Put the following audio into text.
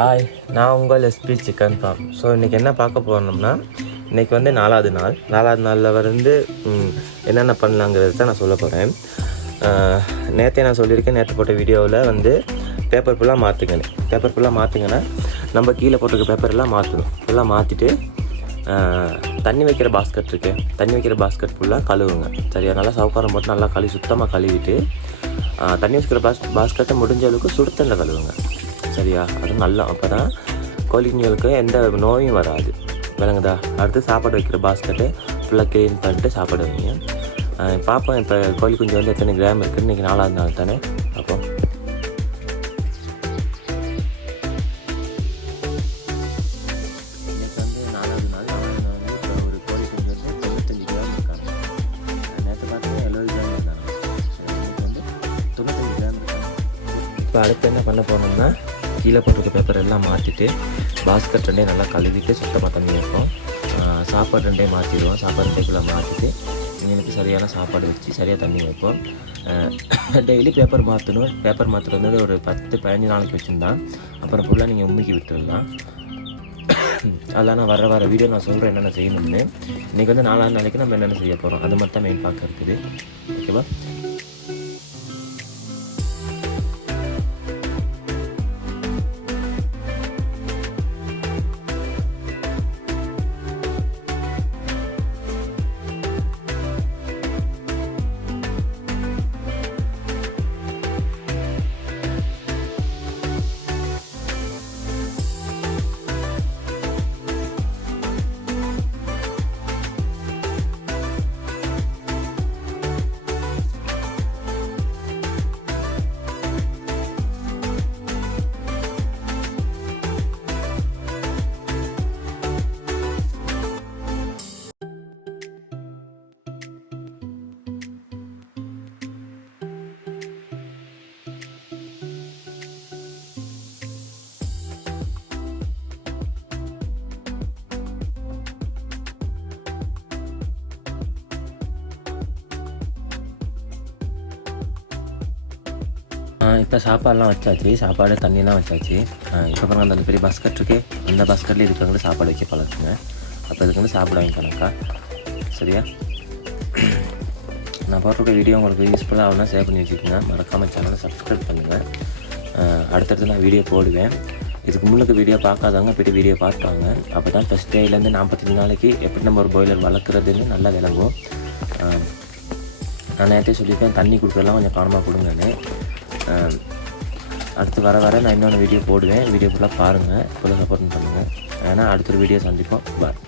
Hi, நான் உங்கள் SP chicken form. So இன்றைக்கி என்ன பார்க்க போனோம்னா, இன்றைக்கி வந்து நாலாவது நாளில் வந்து என்னென்ன பண்ணலாங்கிறது தான் நான் சொல்ல போகிறேன். நேற்றே நான் சொல்லியிருக்கேன், நேற்று போட்ட வீடியோவில் வந்து பேப்பர் ஃபுல்லாக மாற்றுங்கன்னா நம்ம கீழே போட்டிருக்க பேப்பர் எல்லாம் மாற்றணும். ஃபுல்லாக மாற்றிட்டு தண்ணி வைக்கிற பாஸ்கெட் ஃபுல்லாக கழுவுங்க. சரியா, நல்லா சவுக்காரம் போட்டு நல்லா சுத்தமாக கழுவிட்டு தண்ணி வைக்கிற பாஸ்கெட்டை முடிஞ்ச அளவுக்கு சுடுத்தண்ணில் கழுவுங்க. சரியா, அது நல்லா, அப்போ தான் கோழிங்களுக்கு எந்த நோயும் வராது. விளங்குதா? அடுத்து சாப்பாடு வைக்கிற பாஸ்கெட்டை ஃபுல்லாக க்ளீன் பண்ணிட்டு சாப்பாடு வைங்க. பார்ப்போம் இப்போ கோழி குஞ்சு வந்து எத்தனை கிராம் இருக்குதுன்னு. இன்றைக்கி 4வது நாள் தானே. பார்ப்போம். இன்றைக்கி வந்து 4வது நாள் வந்து இப்போ ஒரு கோழி குஞ்சு வந்து 95 கிராம் இருக்காங்க. நேற்று பார்த்தீங்கன்னா 70 கிராம் இருக்காங்க. இன்றைக்கி வந்து 95 கிராம் இருக்காங்க. இப்போ அடுத்து என்ன பண்ண போனோம்னா, கீழே போட்டிருக்க பேப்பர் எல்லாம் மாற்றிட்டு பாஸ்கெட் ரெண்டையும் நல்லா கழுவிட்டு சுத்தமாக தண்ணி வைப்போம். சாப்பாடு ரெண்டையும் மாற்றிடுவோம். சாப்பாடு ரெண்டைக்குள்ளே மாற்றிட்டு எங்களுக்கு சரியான சாப்பாடு வச்சு சரியாக தண்ணி வைப்போம். டெய்லி பேப்பர் மாற்றணும். பேப்பர் மாற்றுறது வந்து ஒரு 10-15 நாளைக்கு வச்சுருந்தா அப்புறம் ஃபுல்லாக நீங்கள் உம்மிக்கி விட்டுடலாம். அதெல்லாம் நான் வர வீடியோ நான் சொல்கிறேன் என்னென்ன செய்யணும்னு. இன்றைக்கி வந்து 4வது நாளைக்கு நம்ம என்னென்ன செய்ய போகிறோம் அது மட்டும் மெயின் பார்க்க இருக்குது. ஓகேவா? இப்போ சாப்பாடெலாம் வச்சாச்சு. சாப்பாடு தண்ணியெலாம் வச்சாச்சு. இப்போ பாருங்கள், அந்த பெரிய பாஸ்கெட் இருக்குது. அந்த பாஸ்கெட்லேயே இருக்கிறவங்க சாப்பாடு வைக்க பழக்குங்க. அப்போ இதுக்கு வந்து சாப்பிடுவாங்க கணக்கா. சரியா? நான் போட்டிருக்க வீடியோ உங்களுக்கு யூஸ்ஃபுல்லாக ஆகுனா சேவ் பண்ணி வச்சுக்கோங்க. மறக்காமல் சேனலை சப்ஸ்கிரைப் பண்ணுங்கள். அடுத்தடுத்து நான் வீடியோ போடுவேன். இதுக்கு முன்னுக்கு வீடியோ பார்க்காதவங்க போய்ட்டு வீடியோ பார்ப்பாங்க. அப்போ தான் ஃபஸ்ட் டேலேருந்து 45 நாளைக்கு எப்படி நம்ம ஒரு பாய்லர் வளர்க்குறதுன்னு நல்லா விளங்கும். நான் நேற்றே சொல்லியிருக்கேன், தண்ணி கொடுக்குறதெல்லாம் கொஞ்சம் கவனமாக கொடுங்கன்னு. அடுத்து வர நான் இன்னொன்று வீடியோ போடுவேன். வீடியோ ஃபுல்லாக பாருங்கள், ஃபுல்லாக சப்போர்ட் பண்ணுங்கள். ஏன்னா அடுத்த ஒரு வீடியோ சந்திப்போம். பாய்.